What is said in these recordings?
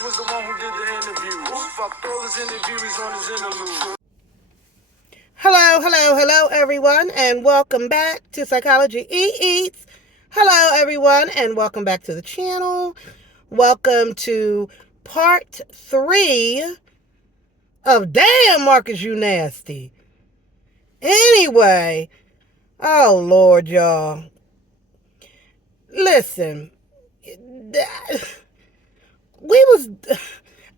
Mucus was the one who did the interview. Fucked all his interviewees on his interlude. Hello, everyone, and welcome back to Psychology Eats. Hello, everyone, and welcome back to the channel. Welcome to part 3 of Damn Marcus, You Nasty. Anyway, oh, Lord, y'all. Listen,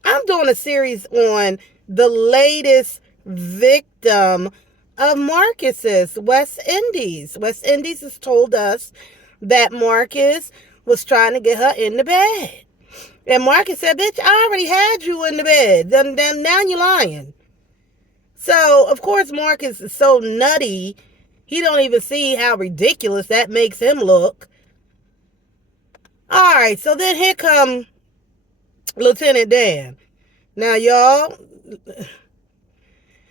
I'm doing a series on the latest victim of Marcus's, West Indies. West Indies has told us that Marcus was trying to get her in the bed. And Marcus said, bitch, I already had you in the bed. Then now you're lying. So, of course, Marcus is so nutty, he don't even see how ridiculous that makes him look. All right, so then here come Lieutenant Dan. Now, y'all,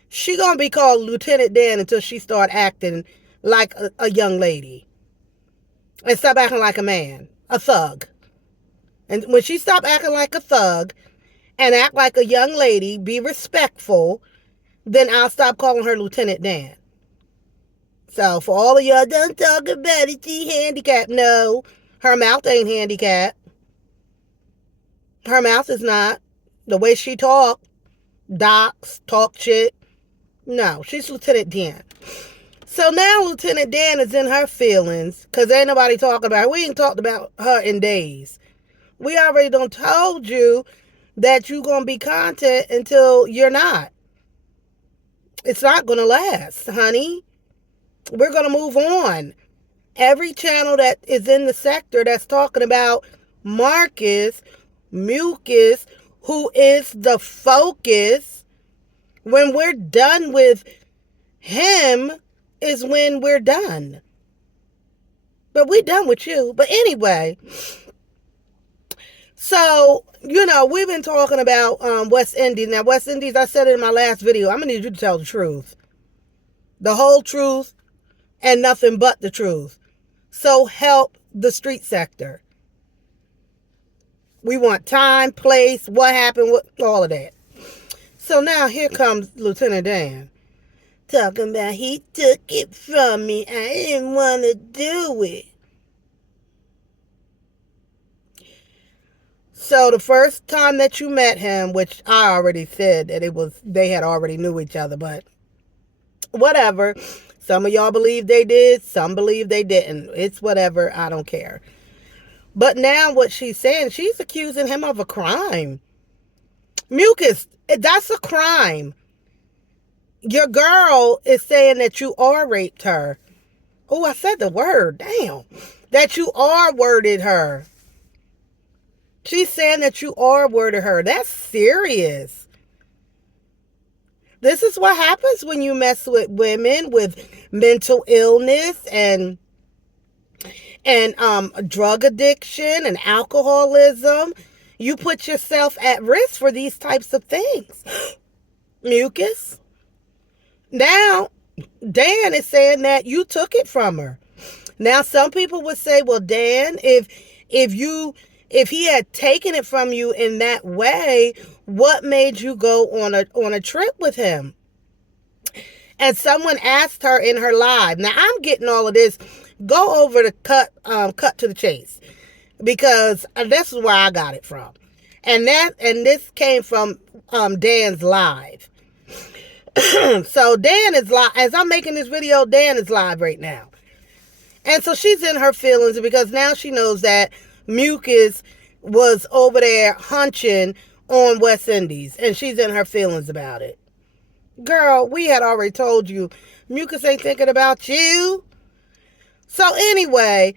she gonna be called Lieutenant Dan until she start acting like a young lady. And stop acting like a man, a thug. And when she stop acting like a thug and act like a young lady, be respectful, then I'll stop calling her Lieutenant Dan. So for all of y'all, don't talk about it, she handicapped. No, her mouth ain't handicapped. Her mouth is not. The way she talk shit. No, she's Lieutenant Dan. So now Lieutenant Dan is in her feelings because ain't nobody talking about her. We ain't talked about her in days. We already done told you that you're going to be content until you're not. It's not going to last, honey. We're going to move on. Every channel that is in the sector that's talking about Mucus, who is the focus, when we're done with him is when we're done. But we're done with you. But anyway, so, we've been talking about West Indies. Now, West Indies, I said it in my last video, I'm going to need you to tell the truth. The whole truth and nothing but the truth. So help the street sector. We want time, place, what happened, all of that. So now here comes Lieutenant Dan. Talking about he took it from me. I didn't want to do it. So the first time that you met him, which I already said that they had already knew each other, but whatever. Some of y'all believe they did, some believe they didn't. It's whatever, I don't care. But now what she's saying, she's accusing him of a crime. Mucus, that's a crime. Your girl is saying that you R-raped her. Oh, I said the word, damn. That you R-worded her. She's saying that you R-worded her. That's serious. This is what happens when you mess with women with mental illness and drug addiction and alcoholism. You put yourself at risk for these types of things. Mucus. Now, Dan is saying that you took it from her. Now, some people would say, well, Dan, if he had taken it from you in that way, what made you go on a trip with him? And someone asked her in her live. Now, I'm getting all of this. Go over to cut to the chase, because this is where I got it from. And this came from Dan's live. So Dan is live. As I'm making this video, Dan is live right now. And so she's in her feelings because now she knows that Mucus was over there hunching on West Indies. And she's in her feelings about it. Girl, we had already told you, Mucus ain't thinking about you. So anyway,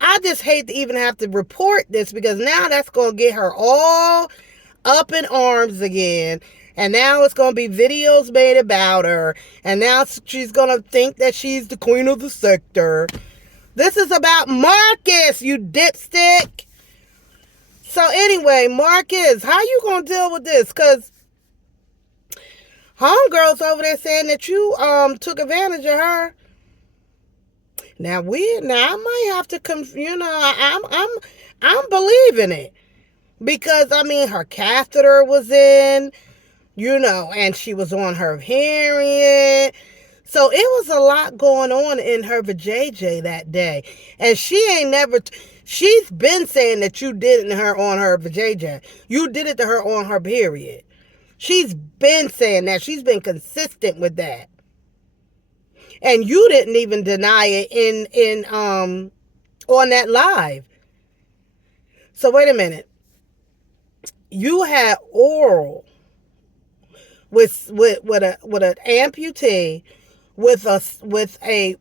I just hate to even have to report this because now that's going to get her all up in arms again. And now it's going to be videos made about her. And now she's going to think that she's the queen of the sector. This is about Marcus, you dipstick. So anyway, Marcus, how you going to deal with this? Because homegirl's over there saying that you took advantage of her. Now I might have to I'm believing it. Because, I mean, her catheter was in, and she was on her period. So it was a lot going on in her vajayjay that day. And she's been saying that you did it to her on her vajayjay. You did it to her on her period. She's been saying that. She's been consistent with that. And you didn't even deny it on that live. So wait a minute. You had oral with an amputee with a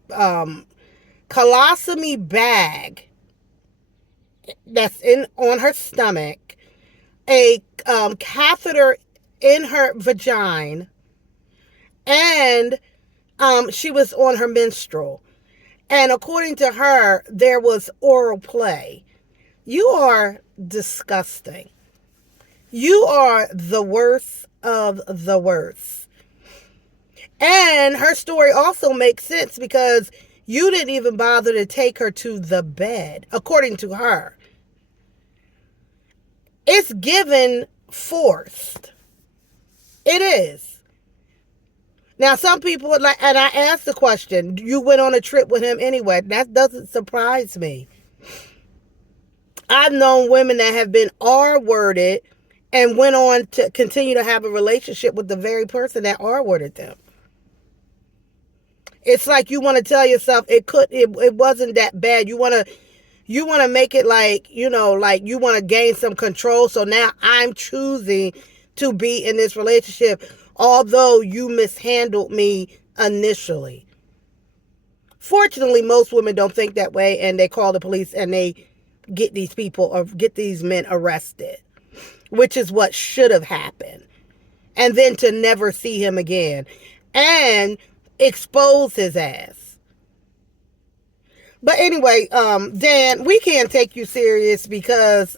colostomy bag that's on her stomach, a catheter in her vagina, and she was on her menstrual. And according to her, there was oral play. You are disgusting. You are the worst of the worst. And her story also makes sense because you didn't even bother to take her to the bed, according to her. It's given forced. It is. Now, some people would like, and I asked the question, you went on a trip with him anyway. That doesn't surprise me. I've known women that have been R-worded and went on to continue to have a relationship with the very person that R-worded them. It's like you want to tell yourself it wasn't that bad. You want to make it like, like you want to gain some control. So now I'm choosing to be in this relationship, although you mishandled me initially. Fortunately, most women don't think that way, and they call the police and they get these people or get these men arrested, which is what should have happened. And then to never see him again and expose his ass. But anyway, Dan, we can't take you serious because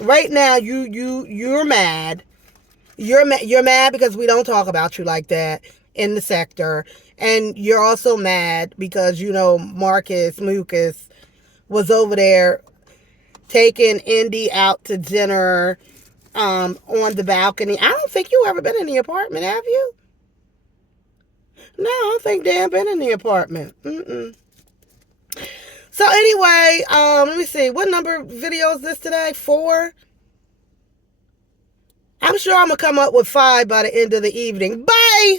right now you're mad. You're mad because we don't talk about you like that in the sector, and you're also mad because Mucus was over there taking Indy out to dinner on the balcony. I don't think you ever been in the apartment, have you? No, I don't think Dan been in the apartment. So anyway, let me see. What number video is this today? 4? I'm sure I'm going to come up with 5 by the end of the evening. Bye!